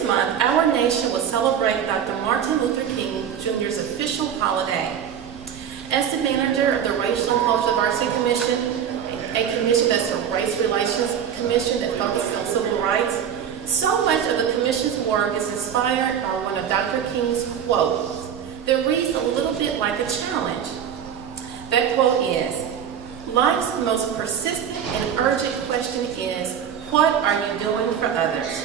This month, our nation will celebrate Dr. Martin Luther King Jr.'s official holiday. As the manager of the Racial and Cultural Diversity Commission, a commission that's a race relations commission that focuses on civil rights, so much of the commission's work is inspired by one of Dr. King's quotes that reads a little bit like a challenge. That quote is, "Life's most persistent and urgent question is, what are you doing for others?"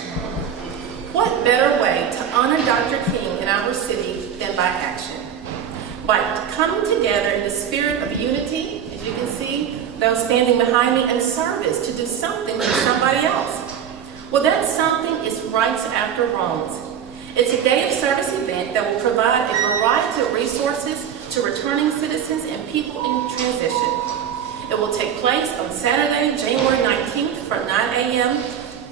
What better way to honor Dr. King in our city than by action? By coming together in the spirit of unity, as you can see, those standing behind me, and service to do something for somebody else. Well, that something is rights after wrongs. It's a day of service event that will provide a variety of resources to returning citizens and people in transition. It will take place on Saturday, January 19th from 9 a.m.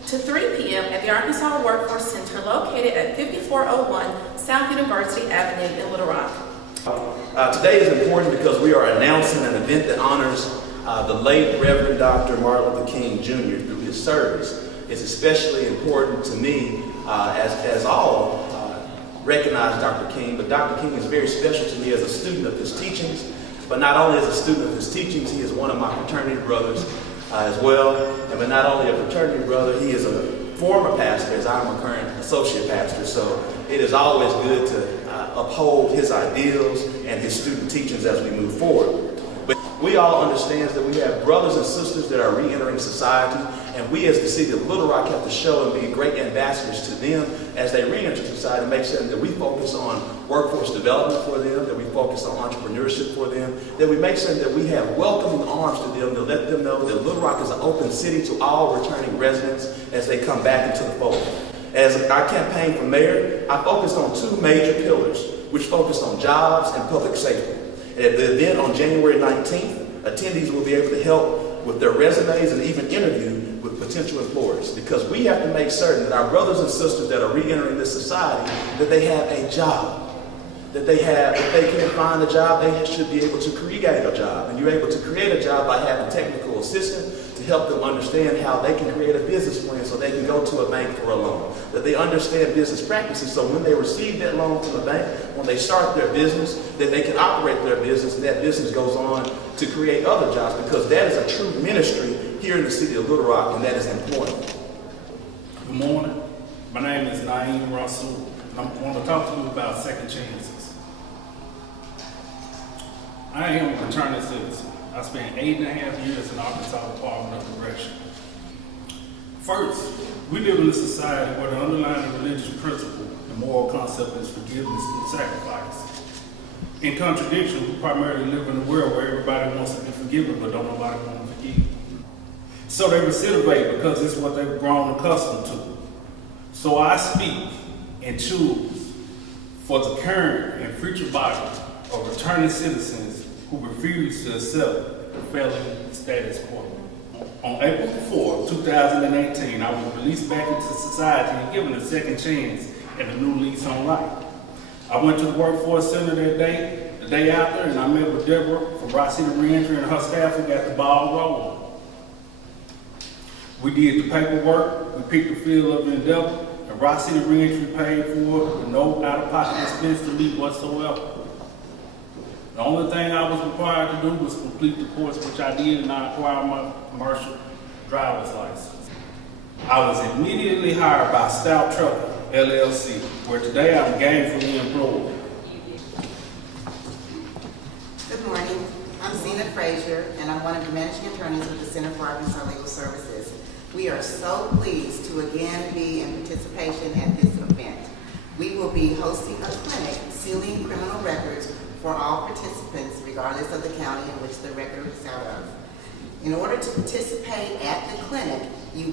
to 3 p.m. at the Arkansas Workforce Center located at 5401 South University Avenue in Little Rock. Today is important because we are announcing an event that honors the late Reverend Dr. Martin Luther King Jr. through his service. It's especially important to me as all recognize Dr. King, but Dr. King is very special to me as a student of his teachings. But not only as a student of his teachings, he is one of my fraternity brothers as well. And but not only a fraternity brother, he is a former pastor, as I'm a current associate pastor. So it is always good to uphold his ideals and his student teachings as we move forward. But we all understand that we have brothers and sisters that are re-entering society, and we as the city of Little Rock have to show and be great ambassadors to them as they re-enter society, and make certain that we focus on workforce development for them, that we focus on entrepreneurship for them, that we make certain that we have welcoming arms to them to let them know that Little Rock is an open city to all returning residents as they come back into the fold. As I campaign for mayor, I focused on two major pillars, which focus on jobs and public safety. At the event on January 19th, attendees will be able to help with their resumes and even interview with potential employers, because we have to make certain that our brothers and sisters that are re-entering this society, that they have a job. That they have, if they can't find a job, they should be able to create a job. And you're able to create a job by having technical assistance to help them understand how they can create a business plan so they can go to a bank for a loan. That they understand business practices so when they receive that loan from the bank, when they start their business, that they can operate their business, and that business goes on to create other jobs, because that is a true ministry here in the city of Little Rock, and that is important. Good morning. My name is Naeem Russell, and I want to talk to you about second chances. I am a returning citizen. I spent 8.5 years in the Arkansas Department of Correction. First, we live in a society where the underlying religious principle and moral concept is forgiveness and sacrifice. In contradiction, we primarily live in a world where everybody wants to be forgiven, but don't nobody want to forgive. So they recidivate because it's what they've grown accustomed to. So I speak and choose for the current and future body of returning citizens who refuse to accept the failing status quo. On April 4, 2018, I was released back into society and given a second chance and a new lease on life. I went to the Workforce Center that day, the day after, and I met with Deborah from Rock City Reentry and her staff who got the ball rolling. We did the paperwork, we picked the field of endeavor, and Rock City Reentry paid for it with no out-of-pocket expense to me whatsoever. The only thing I was required to do was complete the course, which I did, and I acquired my commercial driver's license. I was immediately hired by Stout Trucker, LLC, where today I'm gainfully employed. Good morning. I'm Zena Frazier, and I'm one of the managing attorneys with the Center for Arkansas Legal Services. We are so pleased to again be in participation at this event. We will be hosting a clinic sealing criminal records for all participants, regardless of the county in which the record is out of. In order to participate at the clinic, the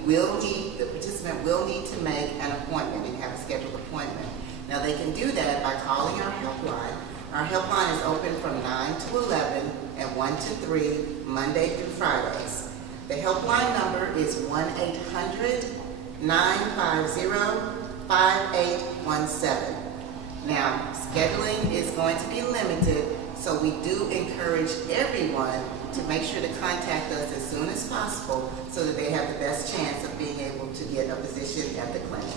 participant will need to make an appointment and have a scheduled appointment. Now they can do that by calling our helpline. Our helpline is open from 9 to 11 and 1 to 3, Monday through Fridays. The helpline number is 1-800-950-5817. Now, scheduling is going to be limited, so we do encourage everyone to make sure to contact us as soon as possible so that they have the best chance of being able to get a position at the clinic.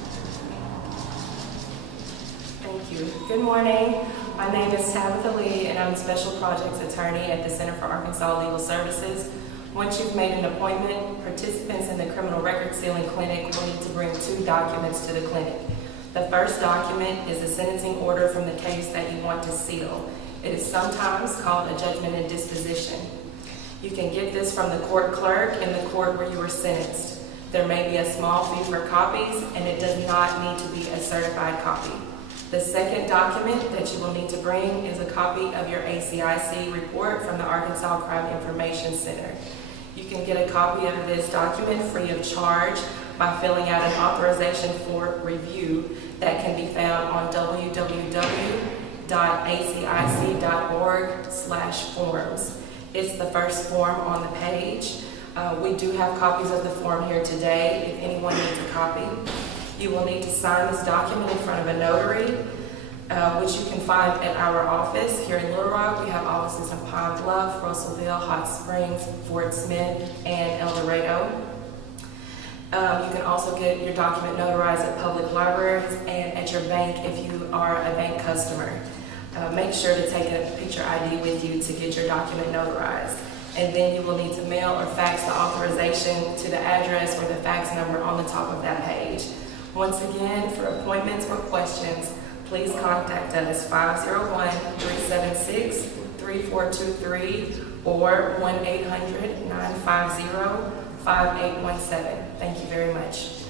Thank you. Good morning. My name is Tabitha Lee, and I'm a Special Projects Attorney at the Center for Arkansas Legal Services. Once you've made an appointment, participants in the Criminal Record Sealing Clinic will need to bring 2 documents to the clinic. The first document is a sentencing order from the case that you want to seal. It is sometimes called a judgment in disposition. You can get this from the court clerk in the court where you were sentenced. There may be a small fee for copies, and it does not need to be a certified copy. The second document that you will need to bring is a copy of your ACIC report from the Arkansas Crime Information Center. You can get a copy of this document free of charge by filling out an authorization for review that can be found on www.acic.org/forms. It's the first form on the page. We do have copies of the form here today if anyone needs a copy. You will need to sign this document in front of a notary, which you can find at our office here in Little Rock. We have offices in Pine Bluff, Russellville, Hot Springs, Fort Smith, and El Dorado. You can also get your document notarized at public libraries and at your bank if you are a bank customer. Make sure to take a picture ID with you to get your document notarized. And then you will need to mail or fax the authorization to the address or the fax number on the top of that page. Once again, for appointments or questions, please contact us 501-376-3423 or 1-800-950-5817. Thank you very much.